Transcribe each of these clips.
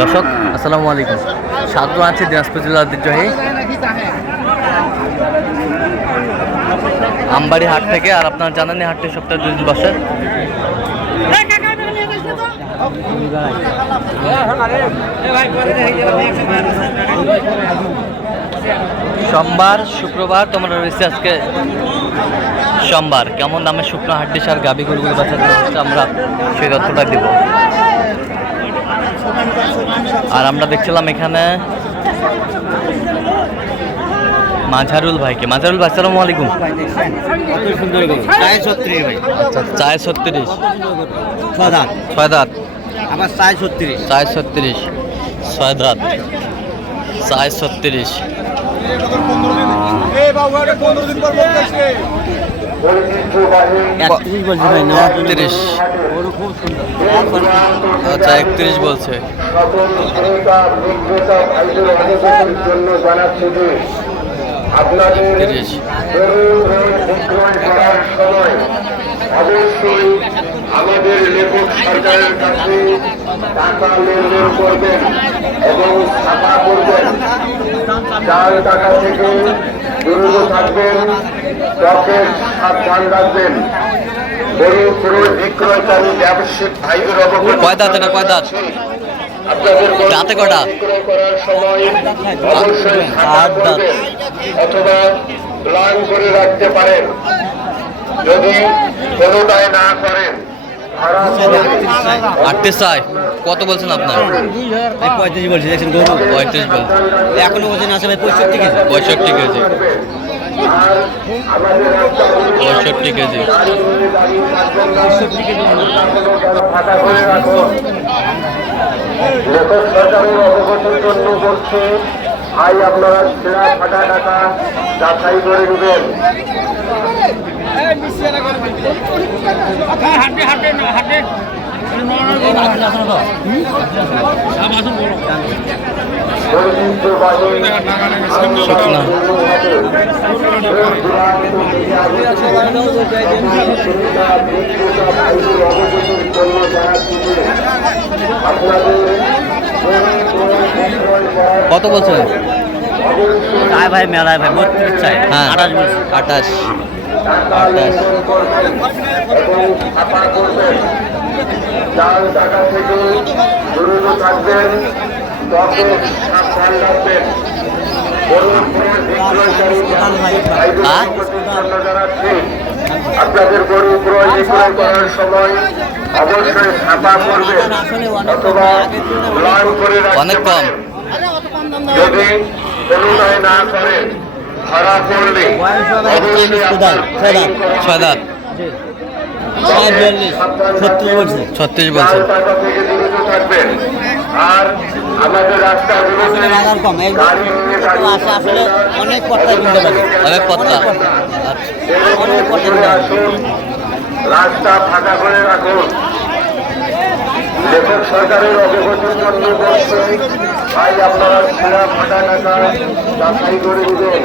দর্শক, আসসালামু আলাইকুম। সাদু আছে দিনাজপুর জেলার ঐতিহ্যবাহী। আমবাড়ি হাট থেকে, আর আপনার জানানি হাটটি সপ্তাহে দুই দিন বসে। সোমবার, শুক্রবার, তোমরা রয়েছে আজকে সোমবার। কেমন দামে শুকনো হাড্ডি সার গাভি গরুগুলো বাচ্চাদের আমরা সেই তথ্যটা দিব। আর আমরা দেখছিলাম এখানে মাঝারুল ভাইকে। মাঝারুল ভাই আসসালামু আলাইকুম। চায় ছত্রিশ ছয় দাঁত। ছয় দাঁত। আবার চায় ছত্রিশ। চায় ছত্রিশ। ছয় দাঁত। চায় ছত্রিশ। একত্রিশ বলছি ভাই জন্য একত্রিশ। খুব সুন্দর আচ্ছা একত্রিশ বলছে। আমাদের লেখক সরকারের কাছে টাকা লেনদেন করবেন এবং ছাপা করবেন চার টাকা থেকে থাকবেন টকের সাবধান রাখবেন। গরু ক্রয় বিক্রয়কারী ব্যবসায়িক ভাইদের অবগত কয় দাঁত এটা, কয় দাঁত? আপনাদের দাঁতে কয়টা? বিক্রয় করার সময় অবশ্যই ছাপা দাঁত, দাঁত। অথবা প্লান করে রাখতে পারেন। যদি কোনোটাই না করেন খারাপ চাই। কত বলছেন আপনার? পঁয়ত্রিশ বলছি দেখছেন গরু। পঁয়ত্রিশ বল এখনও ওজন আছে ভাই পঁয়ষট্টি কেজি। পঁয়ষট্টি কেজি। পঁয়ষট্টি কেজি। ফাঁকা করে রাখুন লেখক সরকারের অবগতির জন্য বলছে ভাই আপনারা ছেঁড়া ফাটা টাকা যাচাই করে নেবেন। শুকনা কত বলছেন চায় ভাই মেলায় ভাই বত্রিশ চাই। হ্যাঁ। আঠাশ আঠাশ। আঠাশ। চাল টাকা থেকে দূরত থাকবেন। তবে সাবধান রাখবেন আপনাদের গরু ক্রয় বিক্রয় করার সময় অবশ্যই ছাপা করবেন অথবা প্লান করে কম। যদি কোনোটাই না করেন ধরা পড়লে অবশ্যই আপনার ছয় দাঁত ছত্রিশ বলছে আর নিয়ে তো আসে আসলে অনেক পর্দা কিনতে পারে অনেক পত্তা অনেক পর্দা রাস্তা ফাঁকা করে রাখুন। লেখক সরকারের অবগতির জন্য বলছে ভাই আপনারা ছেঁড়া ফাটা টাকা যাচাই করে দেবেন।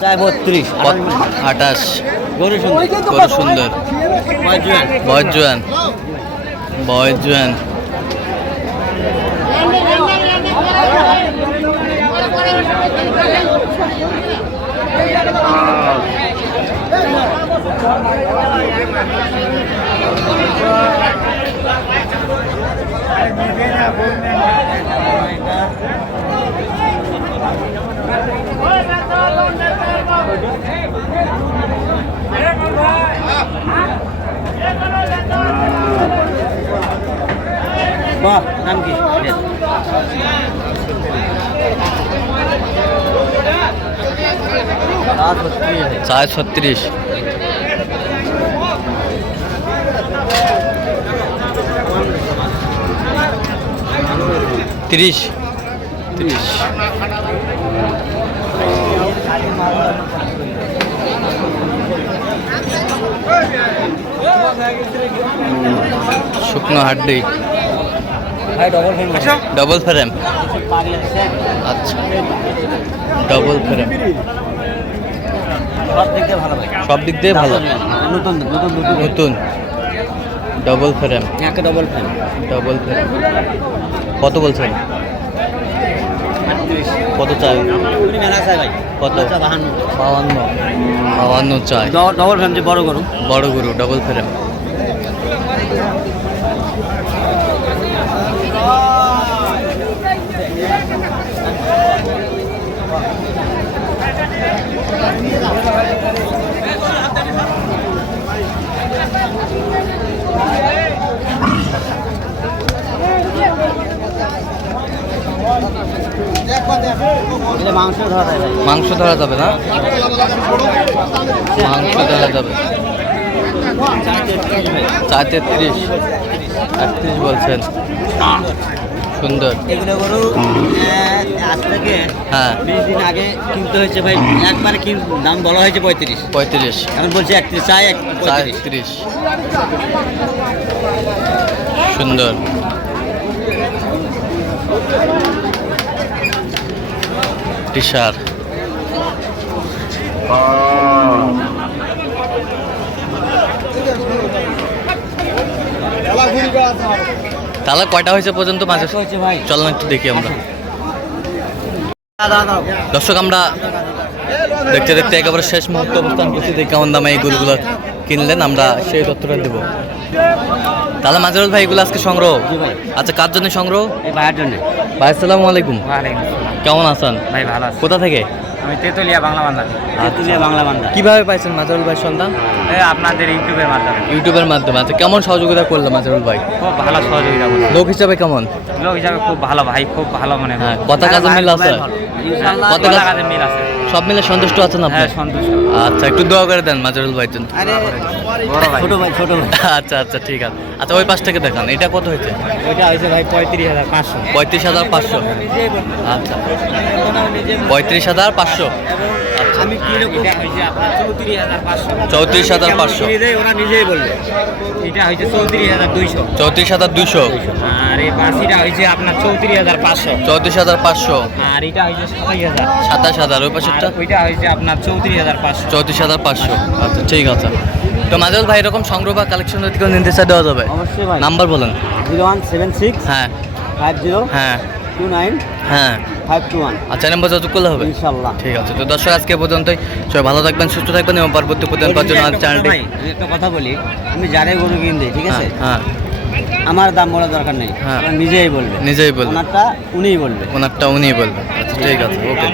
চায় বত্রিশ? আঠাশ। গরু সুন্দর। গরু সুন্দর। পাঁচ জোয়ান বয়স জোয়ান বয়স জোয়ান বাহ নাম কি? চার ছত্রিশ। তিরিশ। তিরিশ। শুকনো হাড্ডি। ডবল ফ্রেম আচ্ছা। ডবল ফ্রেম সব দিক দিয়ে ভালো নতুন নতুন ডবল ফ্রেম একে ডবল ফ্রেম ডবল ফ্রেম কত বলছেন? কত চাই? কত? আচ্ছা, বাহান্ন। বাহান্ন। বাহান্ন চাই। ডবল ফ্রেম যে বড় গরু বড় গরু ডবল ফ্রেম মাংস ধরা মাংস ধরা যাবে না? মাংস ধরা যাবে। চার তেত্রিশ। আটত্রিশ বলছেন। সুন্দর। এগুলো গরু আজ থেকে হ্যাঁ। বিশ দিন আগে কিনতে হয়েছে ভাই। একবারে কি দাম বলা হয়েছে পঁয়ত্রিশ। পঁয়ত্রিশ। এখন বলছে একত্রিশ চাই চার টিশার তাহলে কয়টা হয়েছে পর্যন্ত মাঝে? চল না একটু দেখি আমরা। দর্শক আমরা দেখতে দেখতে একেবারে শেষ মুহূর্তে অবস্থান করছি। যে কেমন দামে এই গুলগুলো কিনলেন। আমরা সেই তথ্যটা দেব। তাহলে মাজরুল ভাই এগুলো আজকে সংগ্রহ? আচ্ছা কার জন্য সংগ্রহ? ভাইয়ের জন্য। ভাই আসসালামু আলাইকুম। কেমন আছেন? ভাই ভালো আছে। কোথা থেকে? আমি তেতুলিয়া বাংলা বান্ধা তেতুলিয়া বাংলা বান্ধা কীভাবে পাইছেন মাজরুল ভাই সন্ধান এই আপনাদের ইউটিউবের মাধ্যমে। ইউটিউবের মাধ্যমে। আচ্ছা কেমন সহযোগিতা করল মাজরুল ভাই? খুব ভালো সহযোগিতা করছে লোক হিসাবে কেমন? লোক হিসাবে খুব ভালো ভাই খুব ভালো মানে হ্যাঁ, কথা কাজে মিল আছে? কথা কথা কাজে মিল আছে। সব মিলে সন্তুষ্ট আছেন আপনি? হ্যাঁ সন্তুষ্ট। আচ্ছা একটু দোয়া করে দেন মাজরুল ভাই জন্য। আরে বড় ভাই ছোট ভাই ছোট ভাই। আচ্ছা আচ্ছা ঠিক আছে। আচ্ছা ওই পাশ থেকে দেখান। এটা কত হয়েছে? ওইটা হয়েছে ভাই পঁয়ত্রিশ হাজার পাঁচশো। পঁয়ত্রিশ হাজার পাঁচশো। আচ্ছা। পঁয়ত্রিশ হাজার পাঁচশো। আচ্ছা। আমি চৌত্রিশ হাজার পাঁচশো। ওরা নিজেই বলবে। এটা হয়েছে চৌত্রিশ হাজার দুইশো। চৌত্রিশ হাজার দুশো আর এই বাসিটা হয়েছে আপনার চৌত্রিশ হাজার পাঁচশো। চৌত্রিশ হাজার পাঁচশো। আর এটা হয়েছে সাতাশ হাজার। সাতাশ হাজার ওই পাশেরটা? ওইটা হয়েছে আপনার চৌত্রিশ হাজার পাঁচশো। চৌত্রিশ হাজার পাঁচশো। আচ্ছা। ঠিক আছে। তো মাজল ভাই এরকম সংগ্রহ বা কালেকশন যদি নির্দেশা দেওয়া যাবে? অবশ্যই নাম্বার বলেন। জিরো ওয়ান সেভেন সিক্স হ্যাঁ। ফাইভ জিরো হ্যাঁ। টু নাইন হ্যাঁ। ফাইভ টু ওয়ান আচ্ছা নাম্বার যত করলে হবে? ইনশাল্লাহ। ঠিক আছে তো দর্শক আজকে পর্যন্তই। সবাই ভালো থাকবেন সুস্থ থাকবেন এবং পরবর্তী পর্যন্ত চ্যানেলটি একটা কথা বলি। আমি যারে গরু কিনতে ঠিক আছে? হ্যাঁ আমার দাম বলার দরকার নেই। হ্যাঁ। নিজেই বলবে। নিজেই বলবেন ওনারটা উনিই বলবে। ওনারটা উনিই বলবে। আচ্ছা ঠিক আছে ওকে।